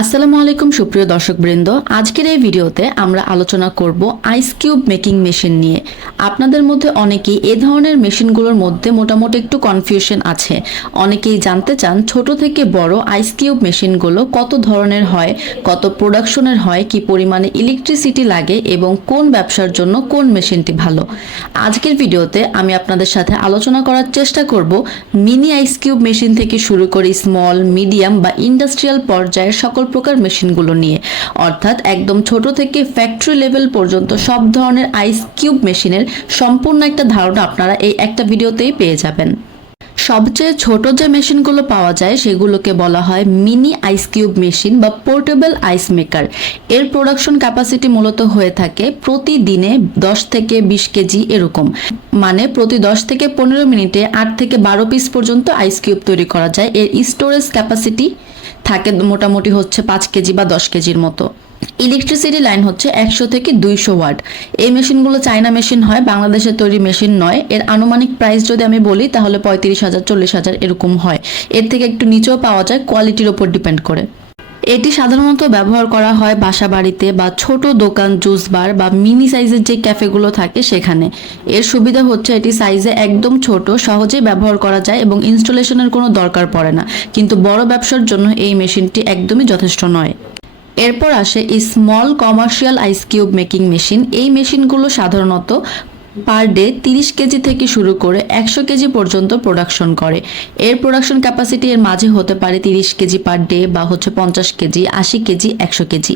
আসসালামু আলাইকুম সুপ্রিয় দর্শকবৃন্দ, আজকের এই ভিডিওতে আমরা আলোচনা করব আইস কিউব মেকিং মেশিন নিয়ে। আপনাদের মধ্যে অনেকেই এই ধরনের মেশিনগুলোর মধ্যে মোটামুটি একটু কনফিউশন আছে। অনেকেই জানতে চান ছোট থেকে বড় আইস কিউব মেশিনগুলো কত ধরনের হয়, কত প্রোডাকশনের হয়, কি পরিমাণে ইলেকট্রিসিটি লাগে এবং কোন ব্যবসার জন্য কোন মেশিনটি ভালো। আজকের ভিডিওতে আমি আপনাদের সাথে আলোচনা করার চেষ্টা করব মিনি আইস কিউব মেশিন থেকে শুরু করে স্মল, মিডিয়াম বা ইন্ডাস্ট্রিয়াল পর্যায়ের সকল প্রকার মেশিনগুলো নিয়ে, অর্থাৎ একদম ছোট থেকে ফ্যাক্টরি লেভেল পর্যন্ত সব ধরনের আইস কিউব মেশিনের সম্পূর্ণ একটা ধারণা আপনারা এই একটা ভিডিওতেই পেয়ে যাবেন। সবচেয়ে ছোট যে মেশিনগুলো পাওয়া যায় সেগুলোকে বলা হয় মিনি আইস কিউব মেশিন বা পোর্টেবল আইস মেকার। এর প্রোডাকশন ক্যাপাসিটি মূলত হয়ে থাকে প্রতিদিনে 10 থেকে 20 কেজি এরকম, মানে প্রতি 10 থেকে 15 মিনিটে 8 থেকে 12 পিস পর্যন্ত আইস কিউব তৈরি করা যায়। এর স্টোরেজ ক্যাপাসিটি থাকে মোটামুটি হচ্ছে 5 কেজি বা 10 কেজির মতো। ইলেকট্রিসিটি লাইন হচ্ছে 100 থেকে 200 ওয়াট। এই মেশিনগুলো চায়না মেশিন হয়, বাংলাদেশের তৈরি মেশিন নয়। এর আনুমানিক প্রাইস যদি আমি বলি তাহলে 35,000 40,000 এরকম হয়। এর থেকে একটু নিচেও পাওয়া যায়, কোয়ালিটির উপর ডিপেন্ড করে। এটি সাধারণত ব্যবহার করা হয় বাসা বাড়িতে বা ছোট দোকান, জুস বার বা মিনি সাইজের যে ক্যাফেগুলো থাকে সেখানে। এর সুবিধা হচ্ছে এটি সাইজে একদম ছোট, সহজেই ব্যবহার করা যায় এবং ইনস্টলেশনের কোনো দরকার পড়ে না। কিন্তু বড় ব্যবসার জন্য এই মেশিনটি একদমই যথেষ্ট নয়। এরপর আসে small commercial ice cube making machine. এই মেশিনগুলো সাধারণত পার ডে 30 কেজি থেকে শুরু করে 100 কেজি পর্যন্ত প্রোডাকশন করে। এর প্রোডাকশন ক্যাপাসিটি এর মাঝে হতে পারে 30 কেজি পার ডে বা হচ্ছে 50 কেজি, 80 কেজি, 100 কেজি।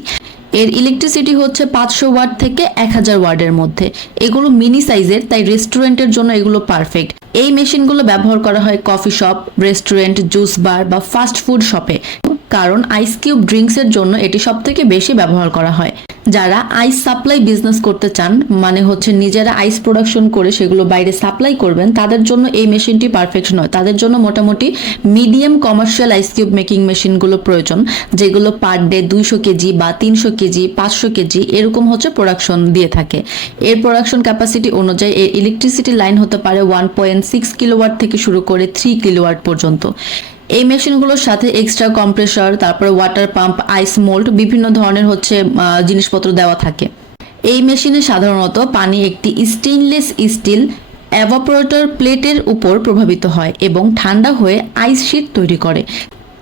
এর ইলেকট্রিসিটি হচ্ছে 500 ওয়াট থেকে 1000 ওয়াটের মধ্যে। এগুলো মিনি সাইজের, তাই রেস্টুরেন্টের জন্য এগুলো পারফেক্ট। এই মেশিনগুলো ব্যবহার করা হয় coffee shop, restaurant, juice bar বা ফাস্ট ফুড শপে, কারণ আইস কিউব ড্রিঙ্কসের জন্য এটি সব থেকে বেশি ব্যবহার করা হয়। যারা আইস সাপ্লাই বিজনেস করতে চান, মানে হচ্ছে নিজেরা আইস প্রোডাকশন করে সেগুলো বাইরে সাপ্লাই করবেন, তাদের জন্য এই মেশিনটি পারফেক্ট নয়। তাদের জন্য মোটামুটি medium commercial ice cube making মেশিনগুলো প্রয়োজন, যেগুলো পার ডে 200 কেজি বা 300 কেজি, 500 কেজি এরকম হচ্ছে প্রোডাকশন দিয়ে থাকে। এর প্রোডাকশন ক্যাপাসিটি অনুযায়ী এর ইলেকট্রিসিটি লাইন হতে পারে 1.6 কিলোওয়াট থেকে শুরু করে 3 কিলোওয়াট পর্যন্ত। এই মেশিনগুলোর সাথে এক্সট্রা কম্প্রেসর, তারপরে ওয়াটার পাম্প, আইস মোল্ড, বিভিন্ন ধরনের হচ্ছে জিনিসপত্র দেওয়া থাকে। এই মেশিনে সাধারণত পানি একটি স্টেইনলেস স্টিল এভাপোরেটর প্লেটের উপর প্রভাবিত হয় এবং ঠান্ডা হয়ে আইস শিট তৈরি করে।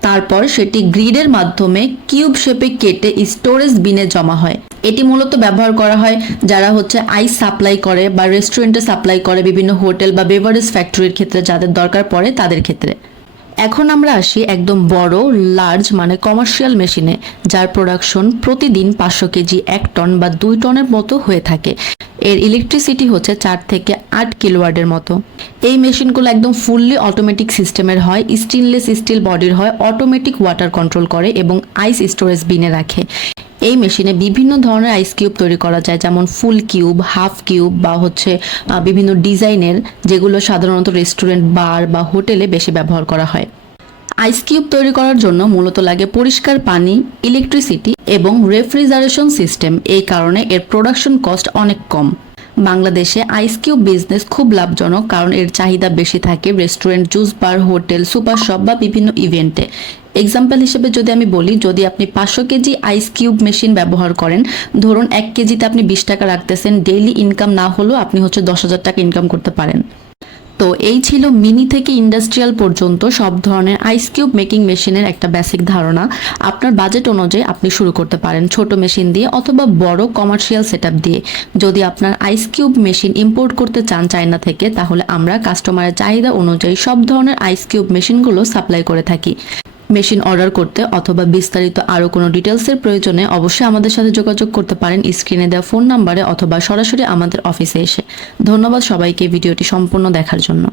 তারপর সেটি গ্রিডের মাধ্যমে কিউব শেপে কেটে স্টোরেজ বিনে জমা হয়। এটি মূলত ব্যবহার করা হয় যারা হচ্ছে আইস সাপ্লাই করে বা রেস্টুরেন্টে সাপ্লাই করে, বিভিন্ন হোটেল বা বেভারেজ ফ্যাক্টরির ক্ষেত্রে যাদের দরকার পড়ে তাদের ক্ষেত্রে। এখন আমরা আসি একদম বড়, লার্জ মানে কমার্শিয়াল মেশিনে, যার প্রোডাকশন প্রতিদিন 500 কেজি, 1 টন বা 2 টনের মতো হয়ে থাকে। এর ইলেকট্রিসিটি হচ্ছে 4 থেকে 8 কিলোওয়াটের মতো। এই মেশিনগুলো একদম ফুললি অটোমেটিক সিস্টেমের হয়, স্টেনলেস স্টিল বডির হয়, অটোমেটিক ওয়াটার কন্ট্রোল করে এবং আইস স্টোরেজ বিনে রাখে। এই মেশিনে বিভিন্ন ধরনের আইস কিউব তৈরি করা যায়, যেমন ফুল কিউব, হাফ কিউব বা হচ্ছে বিভিন্ন ডিজাইনের, যেগুলো সাধারণত রেস্টুরেন্ট, বার বা হোটেলে বেশি ব্যবহার করা হয়। আইস কিউব তৈরি করার জন্য মূলত লাগে পরিষ্কার পানি, ইলেকট্রিসিটি এবং রেফ্রিজারেশন সিস্টেম। এই কারণে এর প্রোডাকশন কস্ট অনেক কম। বাংলাদেশে আইস কিউব বিজনেস খুব লাভজনক, কারণ এর চাহিদা বেশি থাকে restaurant, juice bar, hotel, super shop বা বিভিন্ন ইভেন্টে। এক্সাম্পল হিসেবে যদি আমি বলি, যদি আপনি 500 কেজি আইস কিউব মেশিন ব্যবহার করেন, ধরুন 1 কেজিতে আপনি 20 টাকা রাখতেছেন, ডেইলি ইনকাম না হলেও আপনি হচ্ছে 10,000 টাকা ইনকাম করতে পারেন। তো এই ছিল মিনি থেকে ইন্ডাস্ট্রিয়াল পর্যন্ত সব ধরনের আইস কিউব মেকিং মেশিনের একটা বেসিক ধারণা। আপনার বাজেট অনুযায়ী আপনি শুরু করতে পারেন ছোট মেশিন দিয়ে অথবা বড় কমার্শিয়াল সেটআপ দিয়ে। যদি আপনার আইস কিউব মেশিন ইম্পোর্ট করতে চান চায়না থেকে, তাহলে আমরা কাস্টমারের চাহিদা অনুযায়ী সব ধরনের আইস কিউব মেশিনগুলো সাপ্লাই করে থাকি। মেশিন অর্ডার করতে অথবা বিস্তারিত আরও কোনো ডিটেলসের প্রয়োজনে অবশ্যই আমাদের সাথে যোগাযোগ করতে পারেন স্ক্রিনে দেওয়া ফোন নাম্বারে অথবা সরাসরি আমাদের অফিসে এসে। ধন্যবাদ সবাইকে ভিডিওটি সম্পূর্ণ দেখার জন্য।